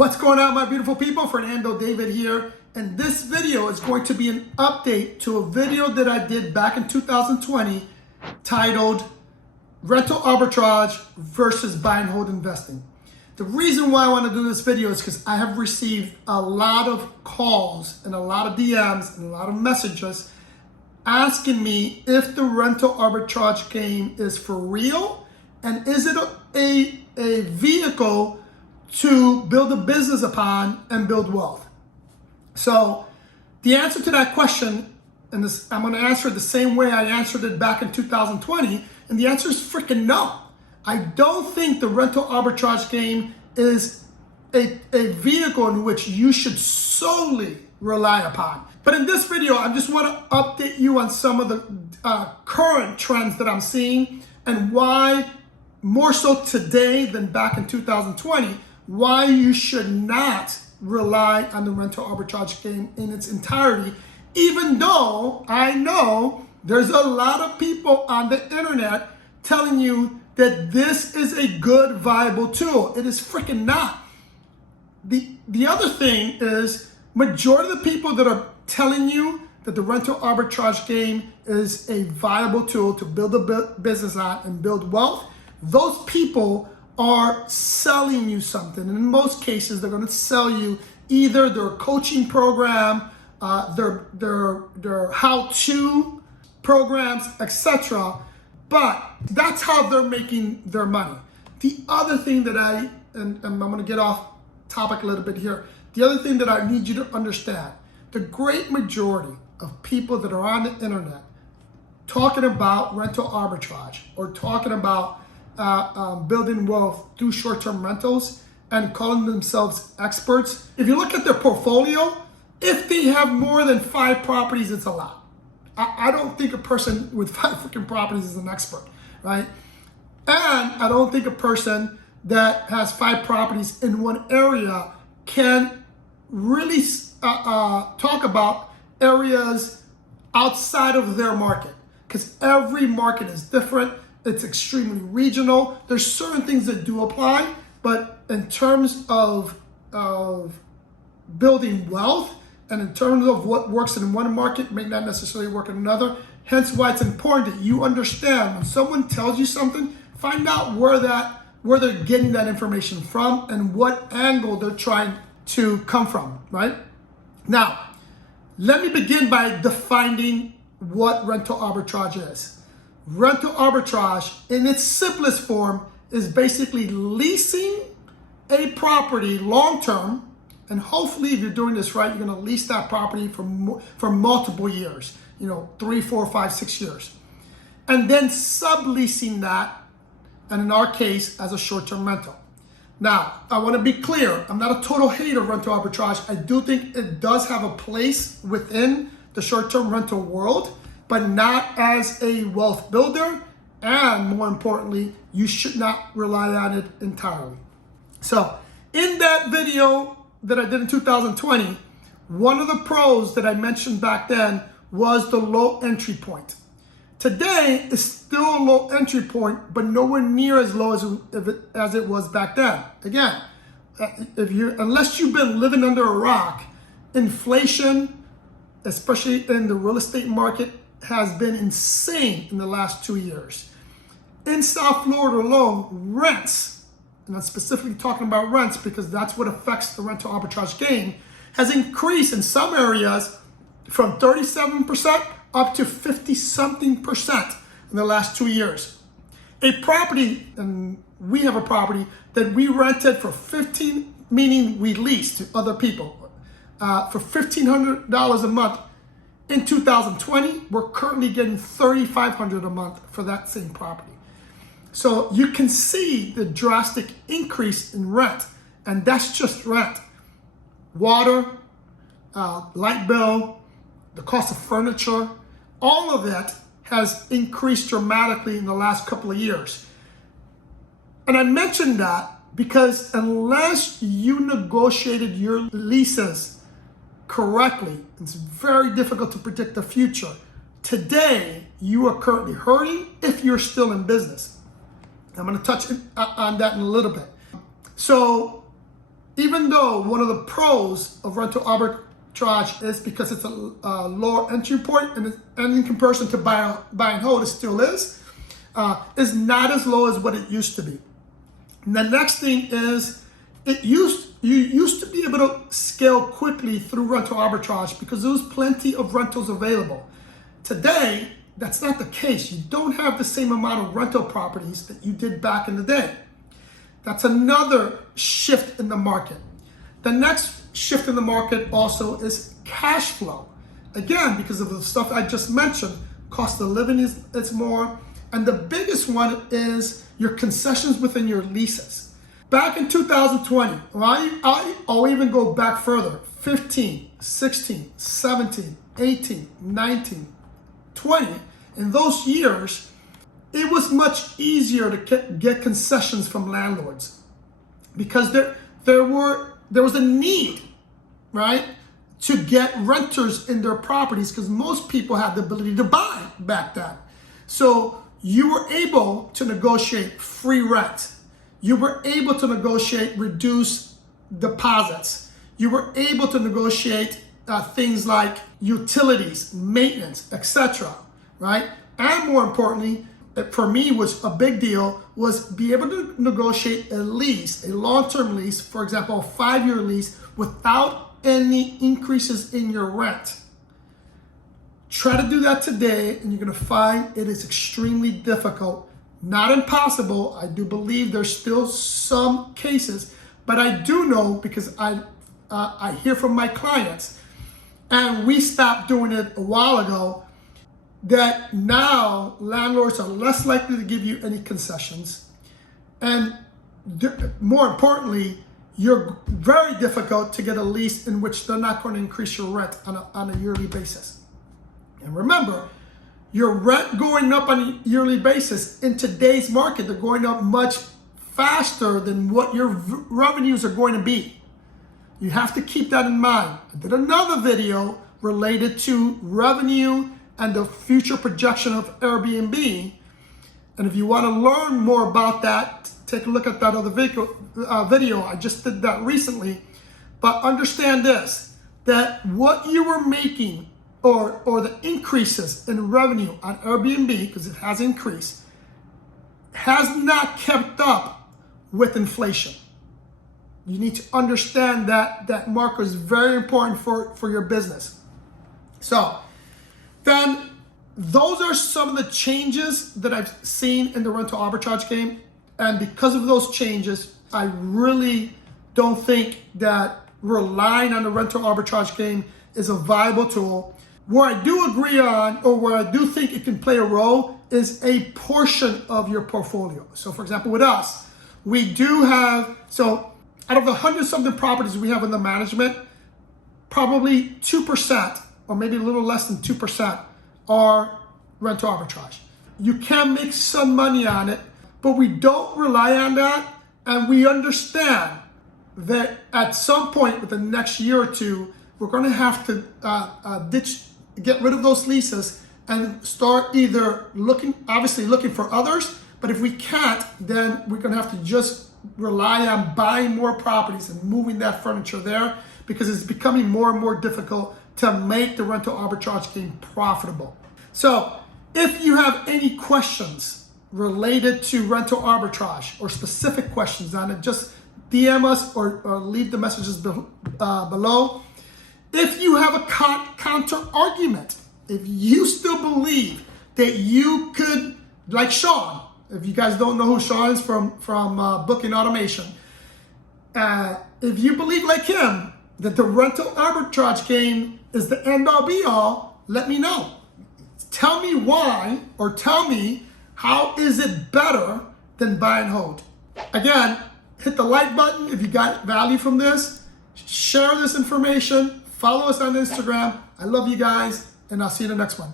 What's going on, my beautiful people? Fernando David here, and this video is going to be an update to a video that I did back in 2020 titled Rental Arbitrage versus Buy and Hold Investing. The reason why I want to do this video is because I have received a lot of calls and a lot of DMs and a lot of messages asking me if the rental arbitrage game is for real and is it a vehicle to build a business upon and build wealth. So the answer to that question, and this, I'm going to answer it the same way I answered it back in 2020, and the answer is freaking no. I don't think the rental arbitrage game is a vehicle in which you should solely rely upon. But in this video, I just want to update you on some of the current trends that I'm seeing and why, more so today than back in 2020, why you should not rely on the rental arbitrage game in its entirety, even though I know there's a lot of people on the internet telling you that this is a good, viable tool. It is freaking not. The other thing is, majority of the people that are telling you that the rental arbitrage game is a viable tool to build a business on and build wealth, those people are selling you something. And in most cases, they're going to sell you either their coaching program, their how-to programs, etc. But that's how they're making their money. The other thing that and I'm going to get off topic a little bit here. The other thing that I need you to understand, the great majority of people that are on the internet talking about rental arbitrage or talking about building wealth through short-term rentals and calling themselves experts. If you look at their portfolio, if they have more than 5 properties, it's a lot. I don't think a person with 5 freaking properties is an expert, right? And I don't think a person that has 5 properties in one area can really talk about areas outside of their market, because every market is different. It's extremely regional. There's certain things that do apply, but in terms of building wealth and in terms of what works in one market may not necessarily work in another. Hence why it's important that you understand when someone tells you something, find out where they're getting that information from and what angle they're trying to come from, right? Now, let me begin by defining what rental arbitrage is. Rental arbitrage, in its simplest form, is basically leasing a property long-term, and hopefully if you're doing this right, you're going to lease that property for multiple years, 3, 4, 5, 6 years, and then subleasing that, and in our case, as a short-term rental. Now, I want to be clear, I'm not a total hater of rental arbitrage. I do think it does have a place within the short-term rental world, but not as a wealth builder, and more importantly, you should not rely on it entirely. So in that video that I did in 2020, one of the pros that I mentioned back then was the low entry point. Today is still a low entry point, but nowhere near as low as it was back then. Again, unless you've been living under a rock, inflation, especially in the real estate market, has been insane in the last 2 years. In South Florida alone, rents, and I'm specifically talking about rents because that's what affects the rental arbitrage game, has increased in some areas from 37% up to 50-something% in the last 2 years. A property, and we have a property that we rented for meaning we leased to other people, for $1,500 a month. In 2020, we're currently getting $3,500 a month for that same property. So you can see the drastic increase in rent, and that's just rent. Water, light bill, the cost of furniture, all of that has increased dramatically in the last couple of years. And I mentioned that because unless you negotiated your leases correctly, it's very difficult to predict the future. Today, you are currently hurting if you're still in business. I'm going to touch on that in a little bit. So even though one of the pros of rental arbitrage is because it's a lower entry point, and in comparison to buy and hold, it still is not as low as what it used to be. And the next thing is, you used to be able to scale quickly through rental arbitrage because there was plenty of rentals available. Today, that's not the case. You don't have the same amount of rental properties that you did back in the day. That's another shift in the market. The next shift in the market also is cash flow. Again, because of the stuff I just mentioned, cost of living is more. And the biggest one is your concessions within your leases. Back in 2020, I'll even go back further, 15, 16, 17, 18, 19, 20. In those years, it was much easier to get concessions from landlords because there was a need, right, to get renters in their properties because most people had the ability to buy back then. So you were able to negotiate free rent. You were able to negotiate reduced deposits. You were able to negotiate things like utilities, maintenance, etc., right? And more importantly, for me, was a big deal, was be able to negotiate a lease, a long-term lease, for example, a 5-year lease, without any increases in your rent. Try to do that today, and you're gonna find it is extremely difficult. Not impossible. I do believe there's still some cases, but I do know because I hear from my clients, and we stopped doing it a while ago, that now landlords are less likely to give you any concessions. And more importantly, you're very difficult to get a lease in which they're not going to increase your rent on a yearly basis. And remember, your rent going up on a yearly basis in today's market, they're going up much faster than what your revenues are going to be. You have to keep that in mind. I did another video related to revenue and the future projection of Airbnb. And if you want to learn more about that, take a look at that other video. I just did that recently. But understand this, that what you were making or the increases in revenue on Airbnb, because it has increased, has not kept up with inflation. You need to understand that marker is very important for your business. So then those are some of the changes that I've seen in the rental arbitrage game. And because of those changes, I really don't think that relying on the rental arbitrage game is a viable tool. Where I do agree on, or where I do think it can play a role, is a portion of your portfolio. So for example, with us, we do have, so out of the 100-something properties we have in the management, probably 2%, or maybe a little less than 2%, are rental arbitrage. You can make some money on it, but we don't rely on that, and we understand that at some point within the next year or two, we're going to have to get rid of those leases and start either looking for others, but if we can't, then we're going to have to just rely on buying more properties and moving that furniture there, because it's becoming more and more difficult to make the rental arbitrage game profitable. So if you have any questions related to rental arbitrage or specific questions on it, just DM us or leave the messages below. If you have a counter argument, if you still believe that you could, like Sean, if you guys don't know who Sean is from Booking Automation, if you believe like him that the rental arbitrage game is the end all be all, let me know. Tell me why, or tell me how is it better than buy and hold. Again, hit the like button if you got value from this. Share this information. Follow us on Instagram. I love you guys, and I'll see you in the next one.